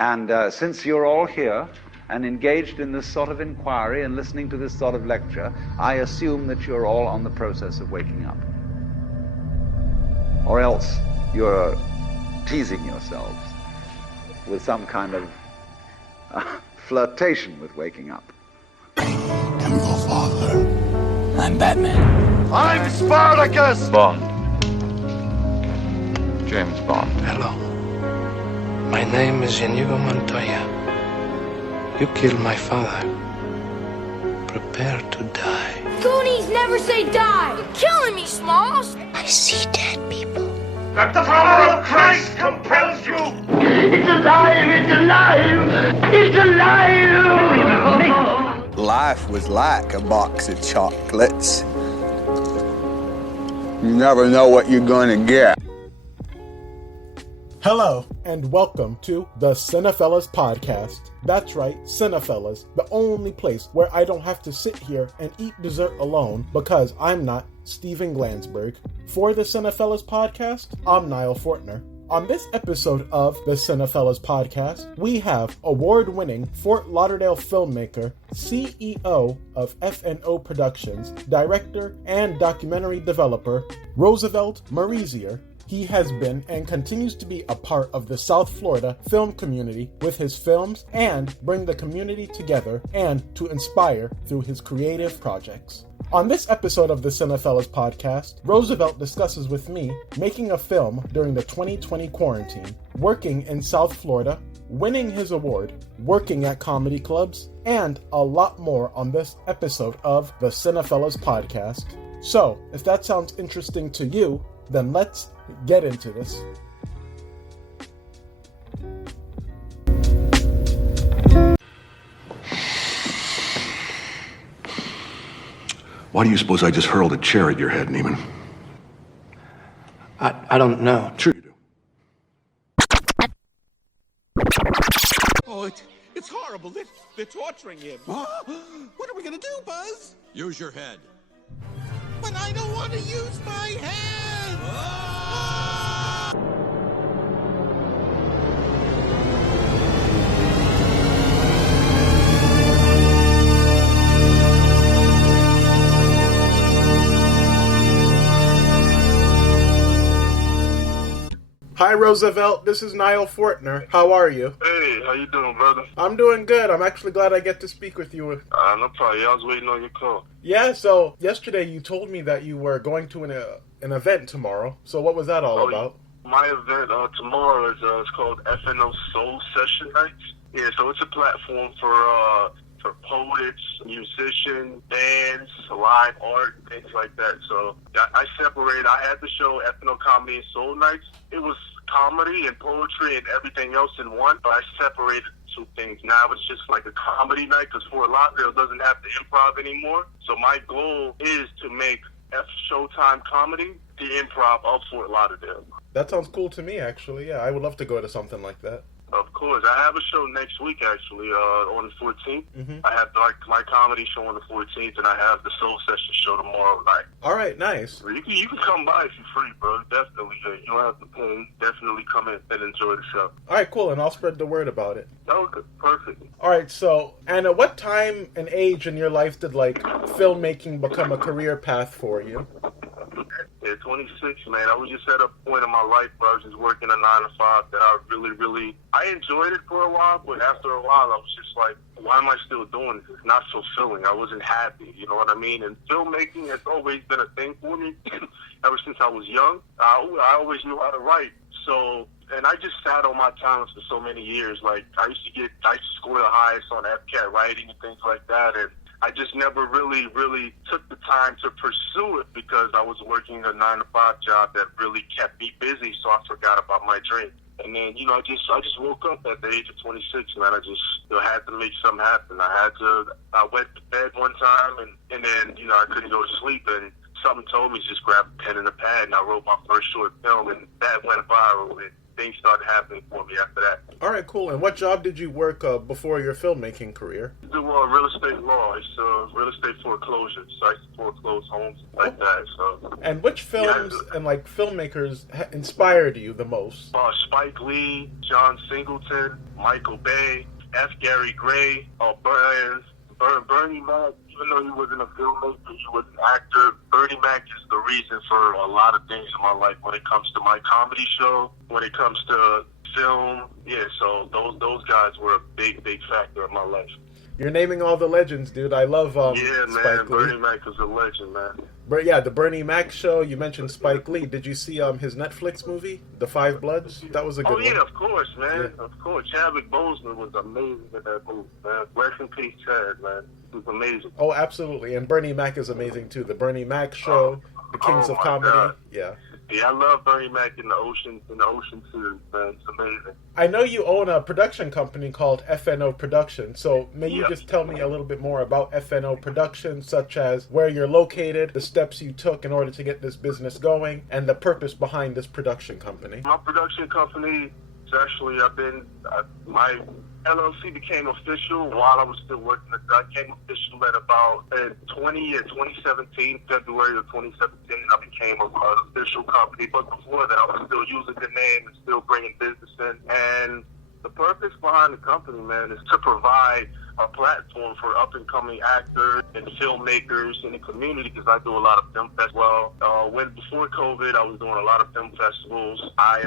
And since you're all here and engaged in this sort of inquiry and listening to this sort of lecture, I assume that you're all on the process of waking up. Or else you're teasing yourselves with some kind of flirtation with waking up. I am your father. I'm Batman. I'm Spartacus! Bond. James Bond. Hello. My name is Inigo Montoya. You killed my father. Prepare to die. Goonies never say die! You're killing me, Smalls! I see dead people. That the power of Christ compels you! It's alive! It's alive! It's alive! Life was like a box of chocolates. You never know what you're gonna get. Hello, and welcome to the Cinephellas Podcast. That's right, Cinephellas, the only place where I don't have to sit here and eat dessert alone because I'm not Steven Glansberg. For the Cinephellas Podcast, I'm Nile Fortner. On this episode of the Cinephellas Podcast, we have award-winning Fort Lauderdale filmmaker, CEO of FNOProductions, director and documentary developer, Roosevelt Merisier. He has been and continues to be a part of the South Florida film community with his films and bring the community together and to inspire through his creative projects. On this episode of the Cinephellas Podcast, Roosevelt discusses with me making a film during the 2020 quarantine, working in South Florida, winning his award, working at comedy clubs, and a lot more on this episode of the Cinephellas Podcast. So, if that sounds interesting to you, then let's get into this. Why do you suppose I just hurled a chair at your head, Neiman? I don't know. Sure you do. Oh, it's horrible. They're torturing him. What are we gonna do, Buzz? Use your head. But I don't want to use my head! Hi Roosevelt, this is Nile Fortner. How are you? Hey, how you doing, brother? I'm doing good. I'm actually glad I get to speak with you. No problem. I was waiting on your call. Yeah, so yesterday you told me that you were going to an event tomorrow. So what was that all about? My event tomorrow is it's called FNO Soul Session Nights. Yeah, so it's a platform for poets, musicians, bands, live art, things like that. So I had the show FNO Comedy and Soul Nights. It was comedy and poetry and everything else in one, but I separated two things. Now it's just like a comedy night because Fort Lauderdale doesn't have the improv anymore. So my goal is to make Showtime Comedy the improv of Fort Lauderdale. That sounds cool to me, actually. Yeah, I would love to go to something like that. Of course. I have a show next week, actually, on the 14th. Mm-hmm. I have my comedy show on the 14th, and I have the Soul Session show tomorrow night. All right, nice. So you can come by if you're free, bro. Definitely. You don't have to pay. Definitely come in and enjoy the show. All right, cool, and I'll spread the word about it. Okay, perfect. All right, so, and at what time and age in your life did, filmmaking become a career path for you? Yeah, 26, man. I was just at a point in my life where I was just working a 9 to 5 that I really, I enjoyed it for a while, but after a while I was just like, why am I still doing this? It's not fulfilling. I wasn't happy, you know what I mean? And filmmaking has always been a thing for me ever since I was young. I always knew how to write. So, and I just sat on my talents for so many years. Like, I used to score the highest on FCAT writing and things like that, and I just never really took the time to pursue it because I was working a 9 to 5 job that really kept me busy, so I forgot about my dream. And then, I just woke up at the age of 26, man. I just had to make something happen. I went to bed one time, and then, I couldn't go to sleep, and something told me just grab a pen and a pad, and I wrote my first short film, and that went viral. things started happening for me after that. All right, cool. And what job did you work before your filmmaking career? I do real estate law. It's real estate foreclosure. So I used to foreclose homes like that. So. And which films and like filmmakers inspired you the most? Spike Lee, John Singleton, Michael Bay, F. Gary Gray, Bernie Mac. Even though he wasn't a filmmaker, he was an actor. Bernie Mac is the reason for a lot of things in my life when it comes to my comedy show, when it comes to film. Yeah, so those guys were a big factor in my life. You're naming all the legends, dude. I love yeah, man. Spike Lee. Bernie Mac is a legend, man. But yeah, the Bernie Mac show. You mentioned Spike Lee. Did you see his Netflix movie, The Five Bloods? That was a good one. Oh yeah, of course, man. Yeah. Of course, Chadwick Boseman was amazing in that movie, man. Rest in peace, Chad, man. He was amazing. Oh, absolutely. And Bernie Mac is amazing too. The Bernie Mac show, The Kings of Comedy. God. Yeah. Yeah, I love Bernie Mac in the Ocean series, man. It's amazing. I know you own a production company called FNOProductions, so may you just tell me a little bit more about FNOProductions, such as where you're located, the steps you took in order to get this business going, and the purpose behind this production company. My production company is actually, my LLC became official while I was still working. I became official at about 2017, February of 2017. I became an official company. But before that, I was still using the name and still bringing business in. And the purpose behind the company, man, is to provide a platform for up-and-coming actors and filmmakers in the community, because I do a lot of film festivals. Before COVID, I was doing a lot of film festivals. I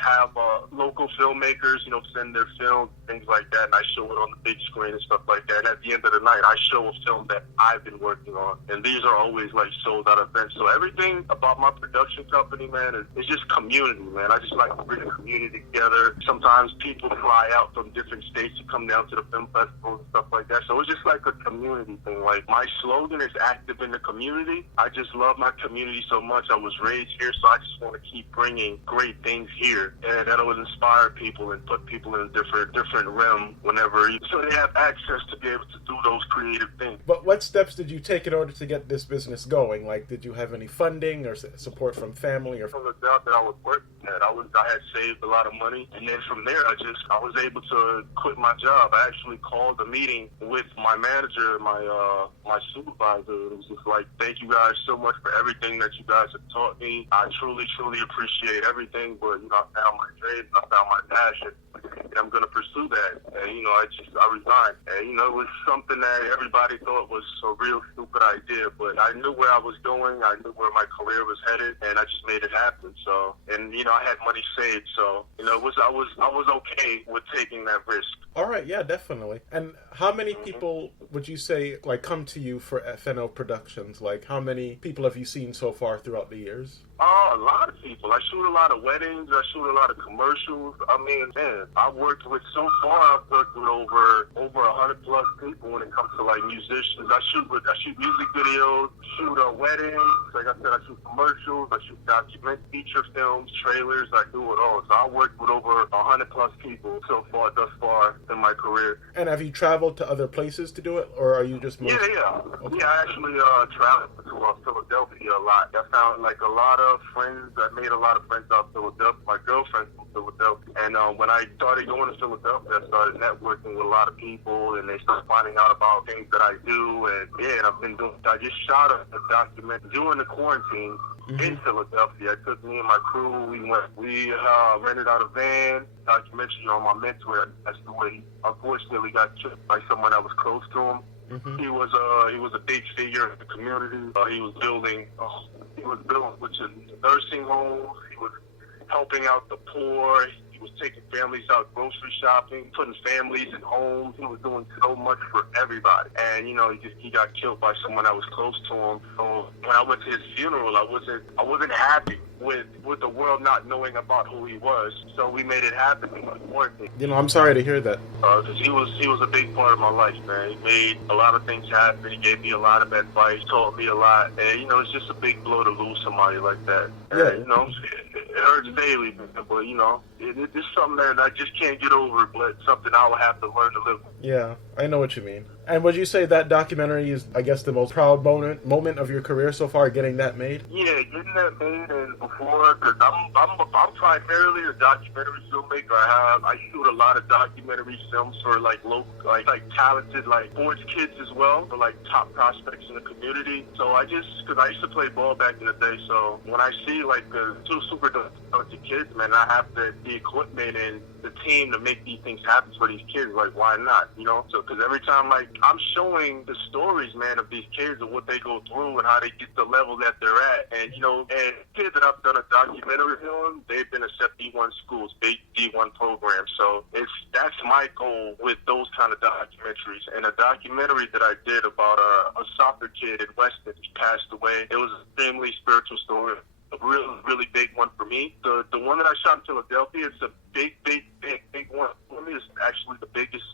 have local filmmakers, send their films, things like that, and I show it on the big screen and stuff like that. And at the end of the night, I show a film that I've been working on. And these are always like sold-out events. So everything about my production company, man, is just community, man. I just like to bring the community together. Sometimes people fly out from different states to come down to the film festivals, stuff like that. So it's just like a community thing. Like, my slogan is active in the community. I just love my community so much. I was raised here, so I just want to keep bringing great things here, and that'll inspire people and put people in a different realm so they have access to be able to do those creative things. But what steps did you take in order to get this business going? Like, did you have any funding or support from family? Or from the job that I was working at, I had saved a lot of money, and then from there I was able to quit my job. I actually called a meeting with my manager, my supervisor. It was just like, thank you guys so much for everything that you guys have taught me. I truly appreciate everything, but I found my dream, I found my passion, and I'm going to pursue that. And I resigned. And it was something that everybody thought was a real stupid idea, but I knew where I was going, I knew where my career was headed, and I just made it happen. So, and I had money saved, so I was okay with taking that risk. All right, yeah, definitely. And how many people would you say come to you for FNOProductions? Like, how many people have you seen so far throughout the years? A lot of people. I shoot a lot of weddings. I shoot a lot of commercials. I mean, man, I've worked with over 100 plus people when it comes to like musicians. I shoot music videos, shoot weddings. Like I said, I shoot commercials. I shoot feature films, trailers. I do it all. So I worked with over 100 plus people thus far in my career. And have you traveled to other places to do it, or are you just Yeah. Okay. Yeah, I actually traveled to Philadelphia a lot. I found like a lot of friends. I made a lot of friends out of Philadelphia. My girlfriend's from Philadelphia. And when I started going to Philadelphia, I started networking with a lot of people, and they started finding out about things that I do. And and I just shot a documentary during the quarantine in Philadelphia. I took me and my crew. We rented out a van. Documentary on my mentor. That's the way he unfortunately got killed by someone that was close to him. Mm-hmm. He was a big figure in the community. He was building which is nursing homes. He was helping out the poor. He was taking families out grocery shopping, putting families in homes. He was doing so much for everybody. And he got killed by someone that was close to him. So when I went to his funeral, I wasn't happy with the world not knowing about who he was. So we made it happen. I'm sorry to hear that. Because he was a big part of my life, man. He made a lot of things happen. He gave me a lot of advice, taught me a lot. And it's just a big blow to lose somebody like that. Yeah. And, it hurts daily, but it's something that I just can't get over, but something I will have to learn to live with. Yeah, I know what you mean. And would you say that documentary is, I guess, the most proud moment of your career so far, getting that made? Yeah, getting that made, and before, because I'm primarily a documentary filmmaker. I shoot a lot of documentary films for like local, like talented like sports kids as well, for like top prospects in the community. So because I used to play ball back in the day, so when I see like the two super talented kids, man, I have the equipment and the team to make these things happen for these kids. Like, why not? You know, so because every time like I'm showing the stories, man, of these kids and what they go through and how they get the level that they're at, and you know, and kids that I've done a documentary on, they've been accepted D1 schools, big D1 programs. So that's my goal with those kind of documentaries. And a documentary that I did about a soccer kid in Weston, he passed away. It was an extremely spiritual story. A really big one for me. The one that I shot in Philadelphia, it's a big one. For me, it's actually the biggest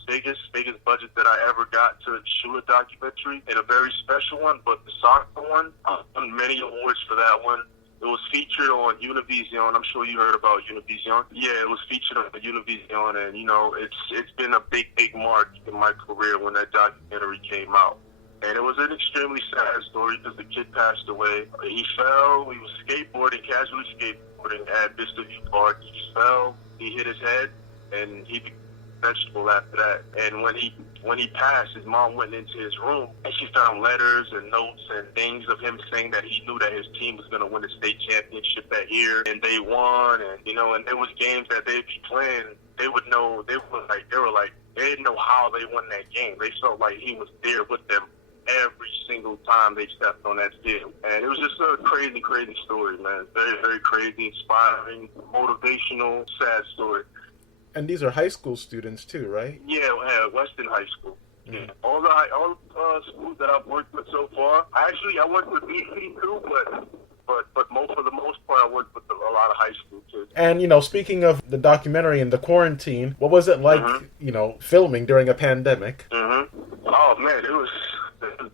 budget that I ever got to shoot a documentary, and a very special one. But the soccer one, I won many awards for that one. It was featured on Univision. I'm sure you heard about Univision. Yeah, it was featured on Univision, and you know, it's been a big mark in my career when that documentary came out. And it was an extremely sad story because the kid passed away. He fell. He was casually skateboarding at Vista View Park. He fell. He hit his head, and he became a vegetable after that. And when he passed, his mom went into his room, and she found letters and notes and things of him saying that he knew that his team was going to win the state championship that year, and they won. And you know, and there was games that they'd be playing. They didn't know how they won that game. They felt like he was there with them every single time they stepped on that field. And it was just a crazy story, man. Very, very crazy, inspiring, motivational, sad story. And these are high school students too, right? Yeah, Weston High School. Yeah. All the schools that I've worked with so far. I worked with BC too, but for the most part, I worked with a lot of high school kids. And, you know, speaking of the documentary and the quarantine, what was it like, you know, filming during a pandemic? Oh, man, it was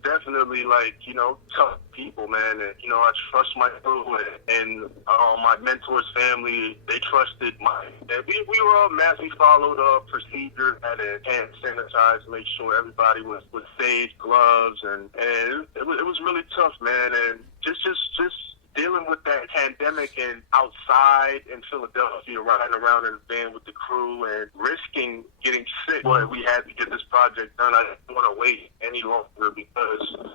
definitely like, you know, tough people, man. And, you know, I trust my crew and my mentor's family. They trusted we were all masked. We followed procedures, had a hand sanitizer, make sure everybody was safe, gloves, and it was really tough, man. And just dealing with that pandemic and outside in Philadelphia, riding around in a van with the crew and risking getting sick. But we had to get this project done. I didn't want to wait any longer because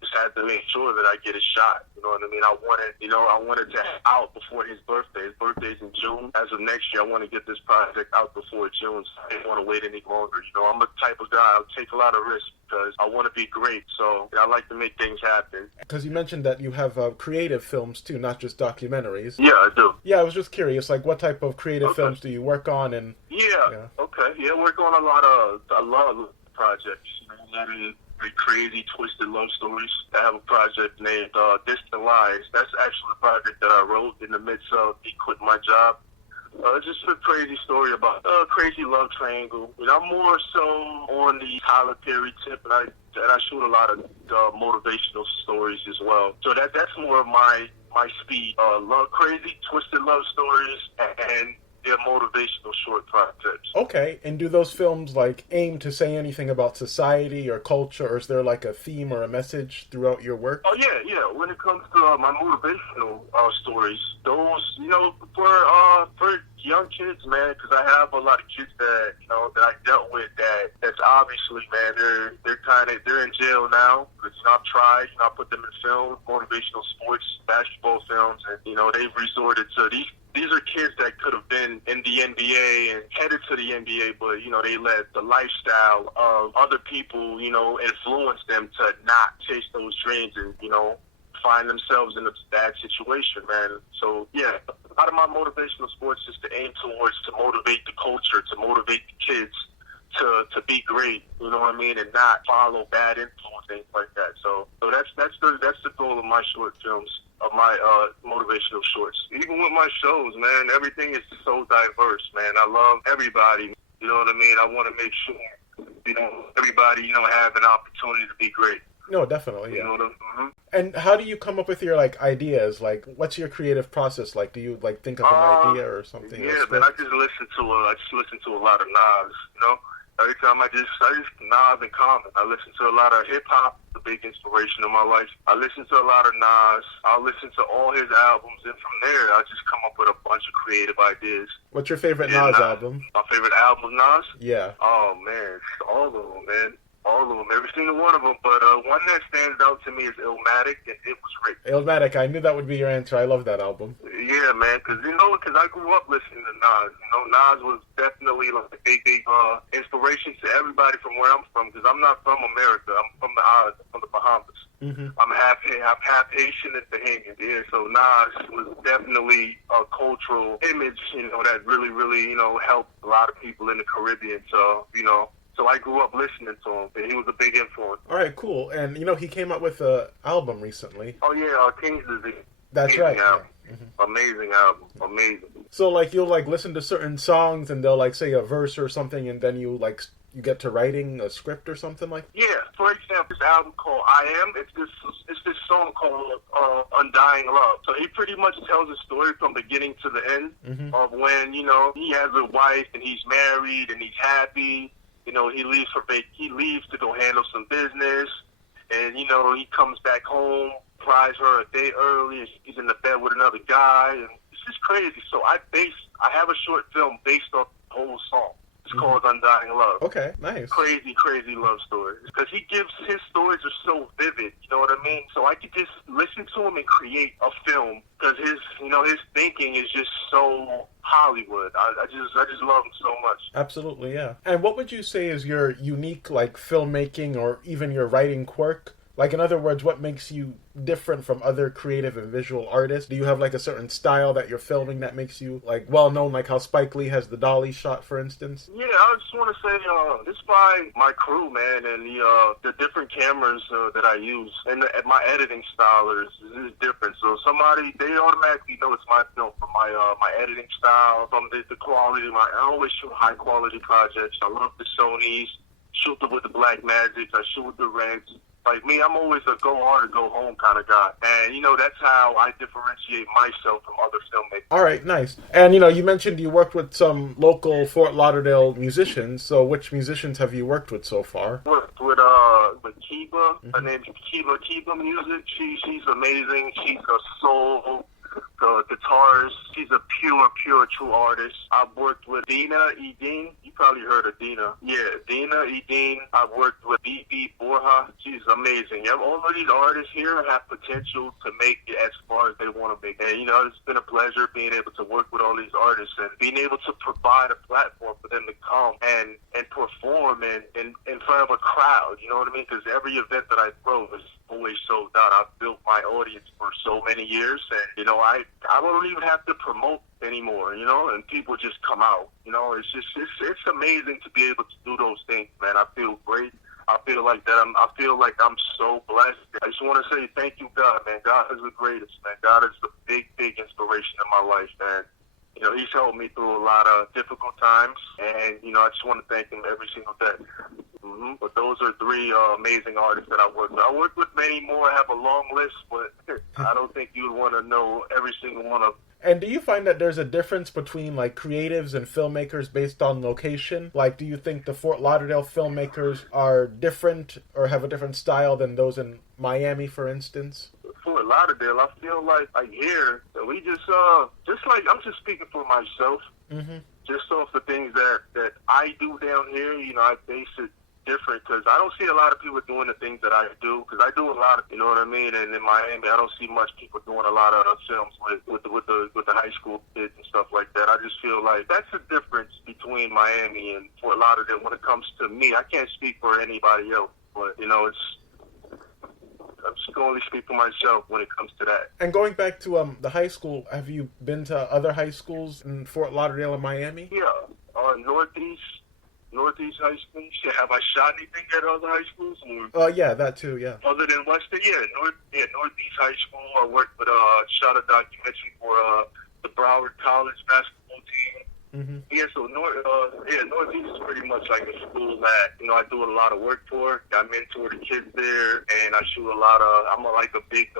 just had to make sure that I get a shot. You know what I mean? I wanted to out before his birthday. His birthday's in June. As of next year, I want to get this project out before June. So I didn't want to wait any longer. You know, I'm the type of guy, I'll take a lot of risks because I want to be great. So I like to make things happen. Because you mentioned that you have creative films too, not just documentaries. Yeah, I do. Yeah, I was just curious, like what type of creative films do you work on? And work on a lot of projects. You know, a lot of very crazy, twisted love stories. I have a project named Distant Lies. That's actually a project that I wrote in the midst of me quitting my job. It's just a crazy story about a crazy love triangle. You know, I'm more so on the Tyler Perry tip, and I shoot a lot of motivational stories as well. So that's more of my speed. Crazy, twisted love stories and they're motivational short projects. Okay, and do those films like aim to say anything about society or culture, or is there like a theme or a message throughout your work? Oh yeah. When it comes to my motivational stories, those, you know, for young kids, man, because I have a lot of kids that, you know, that I dealt with that's obviously, man, they're in jail now because, you know, I've tried, you know, I put them in film, motivational sports, basketball films, and, you know, they've resorted to these are kids that could have been in the NBA and headed to the NBA, but, you know, they let the lifestyle of other people, you know, influence them to not chase those dreams and, you know, find themselves in a bad situation, man. So, yeah, a lot of my motivational sports is to aim towards to motivate the culture, to motivate the kids to be great, you know what I mean, and not follow bad influence, things like that. So that's the goal of my short films, of my motivational shorts. Even with my shows, man, everything is so diverse, man. I love everybody, you know what I mean? I want to make sure, you know, everybody, you know, have an opportunity to be great. No, definitely, yeah. You know what I mean? And how do you come up with your like ideas? Like, what's your creative process like? Do you like think of an idea or something? Yeah, man, I just listen to a lot of Nas. You know, every time I just Nas and Common. I listen to a lot of hip hop, the big inspiration of my life. I listen to a lot of Nas. I'll listen to all his albums, and from there, I just come up with a bunch of creative ideas. What's your favorite Nas album? My favorite album, Nas? Yeah. Oh man, all of them, man. All of them, every single one of them. But one that stands out to me is Illmatic, and It Was Rick. Illmatic, I knew that would be your answer. I love that album. Yeah, man, because I grew up listening to Nas. You know, Nas was definitely like a big inspiration to everybody from where I'm from, because I'm not from America. I'm from the islands, from the Bahamas. Mm-hmm. I'm half Haitian and Bahamian. Yeah, so Nas was definitely a cultural image, you know, that really, really, you know, helped a lot of people in the Caribbean. So, you know. So I grew up listening to him, and he was a big influence. All right, cool. And, you know, he came out with an album recently. Oh, yeah, King's Disease. That's amazing right. Album. Yeah. Mm-hmm. Amazing album. Amazing. So, like, you'll, like, listen to certain songs, and they'll, like, say a verse or something, and then you get to writing a script or something like that? Yeah. For example, this album called I Am, it's this song called Undying Love. So he pretty much tells a story from beginning to the end mm-hmm. of when, you know, he has a wife, and he's married, and he's happy. You know, he leaves to go handle some business, and, you know, he comes back home, flies her a day early, and he's in the bed with another guy, and it's just crazy. So I have a short film based off the whole song. It's mm-hmm. called Undying Love. Okay, nice. Crazy, crazy love story. Because his stories are so vivid, you know what I mean? So I could just listen to him and create a film, because his thinking is just so Hollywood. I just love him so much. Absolutely, yeah. And what would you say is your unique, like, filmmaking or even your writing quirk? Like, in other words, what makes you different from other creative and visual artists? Do you have, like, a certain style that you're filming that makes you, like, well-known, like how Spike Lee has the dolly shot, for instance? Yeah, I just want to say, this by my crew, man, and the different cameras that I use, and my editing style is different. So they automatically know it's my film from my editing style, from the quality. I always shoot high-quality projects. I love the Sonys, shoot them with the Black Magics, I shoot with the Reds. Like me, I'm always a go hard or go home kind of guy. And, you know, that's how I differentiate myself from other filmmakers. All right, nice. And, you know, you mentioned you worked with some local Fort Lauderdale musicians. So which musicians have you worked with so far? Worked with Kiba. Mm-hmm. Her name's Kiba. Kiba Music. She's amazing. She's a soul guitarist. She's a pure, true artist. I've worked with Dina Edine. You probably heard of Dina. Yeah, Dina Edine. I've worked with B.B. Borja. She's amazing. Yeah, all of these artists here have potential to make it as far as they want to make. And, you know, it's been a pleasure being able to work with all these artists and being able to provide a platform for them to come and perform in front of a crowd. You know what I mean? Because every event that I throw is always sold out. I've built my audience for so many years, and, you know, I don't even have to promote anymore, you know, and people just come out. You know, it's amazing to be able to do those things, man. I feel great. I feel like I'm so blessed. I just want to say thank you, God, man. God is the greatest, man. God is the big inspiration in my life, man. You know, he's helped me through a lot of difficult times, and, you know, I just want to thank him every single day. Mm-hmm. But those are three amazing artists that I work with. I work with many more. I have a long list, but I don't think you would want to know every single one of them. And do you find that there's a difference between, like, creatives and filmmakers based on location? Like, do you think the Fort Lauderdale filmmakers are different or have a different style than those in Miami, for instance? Fort Lauderdale, I feel like here we just like, I'm just speaking for myself. Mm-hmm. Just off the things that I do down here, you know, I base it different, because I don't see a lot of people doing the things that I do, because I do a lot of, you know what I mean, and in Miami I don't see much people doing a lot of films with the high school kids and stuff like that. I just feel like that's the difference between Miami and Fort Lauderdale when it comes to me. I can't speak for anybody else, but, you know, I'm just going to only speak for myself when it comes to that. And going back to the high school, have you been to other high schools in Fort Lauderdale and Miami? Yeah, Northeast High School. Have I shot anything at other high schools? Yeah, that too, yeah. Other than Western, Northeast High School. I worked with, shot a documentary for the Broward College basketball team. Yeah, so Northeast is pretty much like a school that, I do a lot of work for. I mentor the kids there, and I shoot a lot of, I'm like a big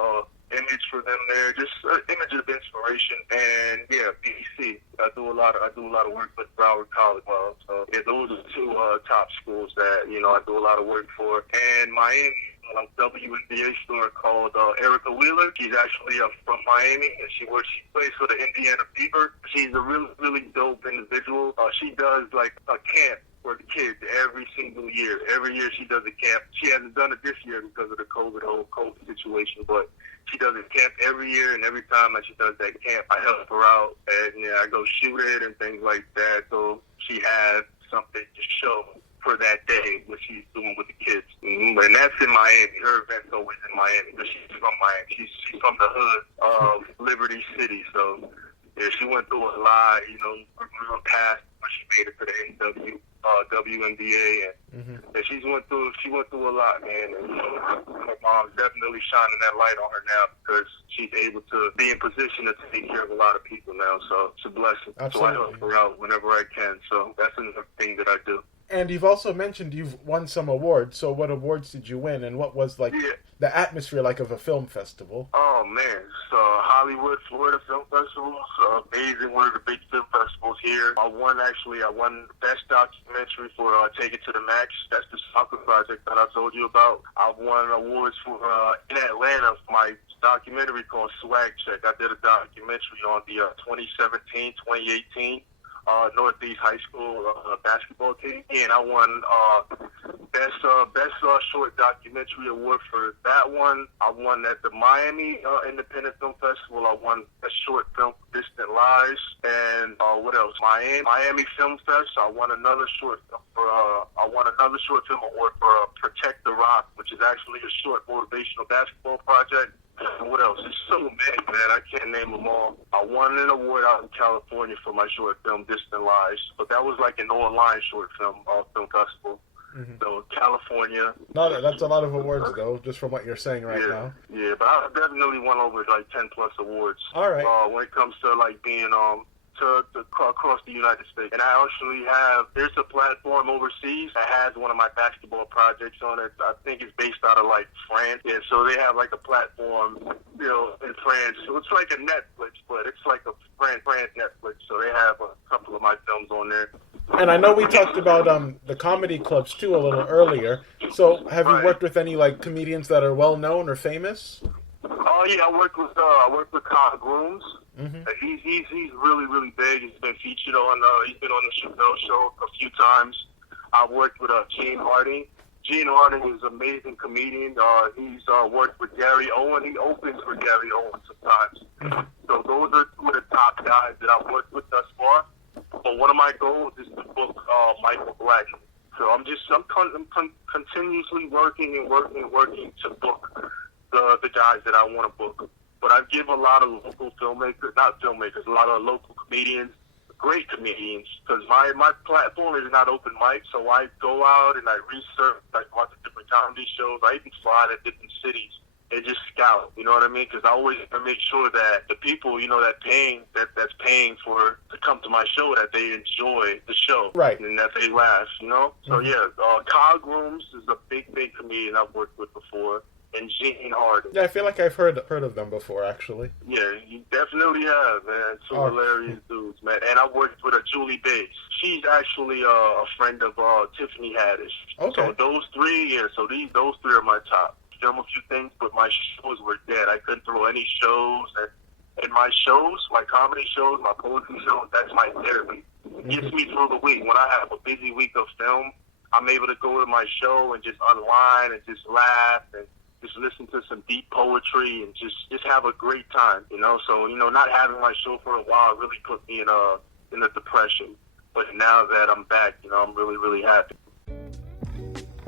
image for them there, just image of inspiration. And yeah, BC, I do a lot of work with Broward College. Well, so yeah, those are two top schools that I do a lot of work for. And Miami, WNBA star called Erica Wheeler. She's actually from Miami, and she plays for the Indiana Fever. She's a really, really dope individual. She does like a camp for the kids every single year. Every year she does a camp. She hasn't done it this year because of the COVID situation, but she does a camp every year, and every time that she does that camp, I help her out, and I go shoot it and things like that. So she has something to show for that day, what she's doing with the kids. And that's in Miami. Her event's always in Miami, because she's from Miami. She's from the hood of Liberty City. So yeah, she went through a lot, past when she made it to the WNBA, and she went through a lot, man. And her mom's definitely shining that light on her now, because she's able to be in position to take care of a lot of people now. So it's a blessing. Absolutely. So I help her out whenever I can. So that's another thing that I do. And you've also mentioned you've won some awards. So what awards did you win, and what was the atmosphere like of a film festival? Oh man, so Hollywood, Florida Film Festival, amazing, one of the big film festivals here. I won Best Documentary for Take It to the Max. That's the soccer project that I told you about. I won awards for in Atlanta for my documentary called Swag Check. I did a documentary on the 2017-2018 Northeast High School basketball team, and I won best short documentary award for that one. I won at the Miami Independent Film Festival. I won a short film, Distant Lies, and what else? Miami Film Fest. I won another short film film award for Protect the Rock, which is actually a short motivational basketball project. What else? There's so many, man. I can't name them all. I won an award out in California for my short film, Distant Lies. But that was like an online short film festival. So California. No, that's a lot of awards, though, just from what you're saying now. Yeah, but I definitely won over like 10 plus awards. All right. When it comes to like being to across the United States. And I actually there's a platform overseas that has one of my basketball projects on it. I think it's based out of like France. Yeah, so they have like a platform, in France. So it's like a Netflix, but it's like a France Netflix. So they have a couple of my films on there. And I know we talked about the comedy clubs too a little earlier. So have you worked with any like comedians that are well known or famous? Oh yeah, I work with Kyle Grooms. He's really, really big. He's been featured on he's been on the Chappelle Show a few times. I've worked with Gene Harding. Gene Harding is an amazing comedian. He's worked with Gary Owen. He opens for Gary Owen sometimes. So those are two of the top guys that I've worked with thus far. But one of my goals is to book Michael Black. So I'm continuously working to book the guys that I want to book. But I give a lot of local a lot of local comedians, great comedians, because my platform is not open mic, so I go out and I research, like watch different comedy shows. I even fly to different cities and just scout, you know what I mean? Because I always want to make sure that the people, that's paying to come to my show, that they enjoy the show, right? And that they laugh, So yeah, Kyle Grooms is a big comedian I've worked with before. And Gene Harding. Yeah, I feel like I've heard of them before, actually. Yeah, you definitely have, man. Two hilarious dudes, man. And I worked with Julie Bates. She's actually a friend of Tiffany Haddish. Okay. So those three are my top. Film a few things, but my shows were dead. I couldn't throw any shows. And my shows, my comedy shows, my poetry shows, that's my therapy. It gets me through the week. When I have a busy week of film, I'm able to go to my show and just unwind and just laugh and just listen to some deep poetry and just have a great time, So, not having my show for a while really put me in a depression. But now that I'm back, I'm really, really happy.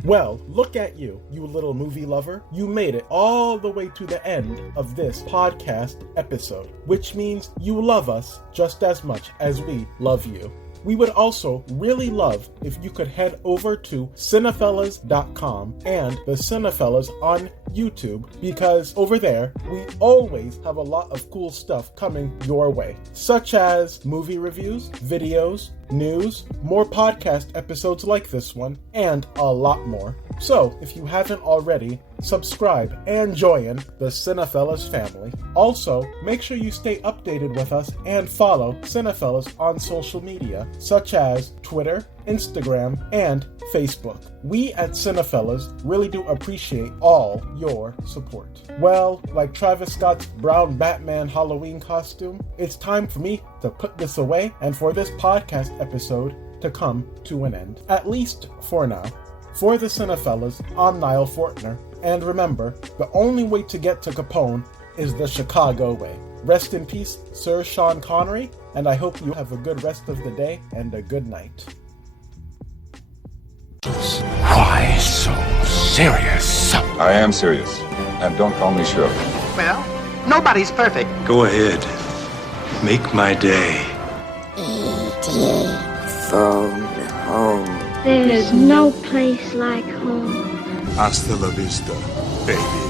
Well, look at you little movie lover. You made it all the way to the end of this podcast episode, which means you love us just as much as we love you. We would also really love if you could head over to Cinephellas.com and the Cinephellas on YouTube, because over there we always have a lot of cool stuff coming your way, such as movie reviews, videos, news, more podcast episodes like this one, and a lot more. So, if you haven't already, subscribe and join the Cinephellas family. Also, make sure you stay updated with us and follow Cinephellas on social media, such as Twitter, Instagram, and Facebook. We at Cinephellas really do appreciate all your support. Well, like Travis Scott's brown Batman Halloween costume, it's time for me to put this away and for this podcast episode to come to an end. At least for now. For the Cinephellas, I'm Nile Fortner, and remember, the only way to get to Capone is the Chicago way. Rest in peace, Sir Sean Connery, and I hope you have a good rest of the day and a good night. Why so serious? I am serious, and don't call me Shirley. Well, nobody's perfect. Go ahead. Make my day. E.T. Phone home. There's no place like home. Hasta la vista, baby.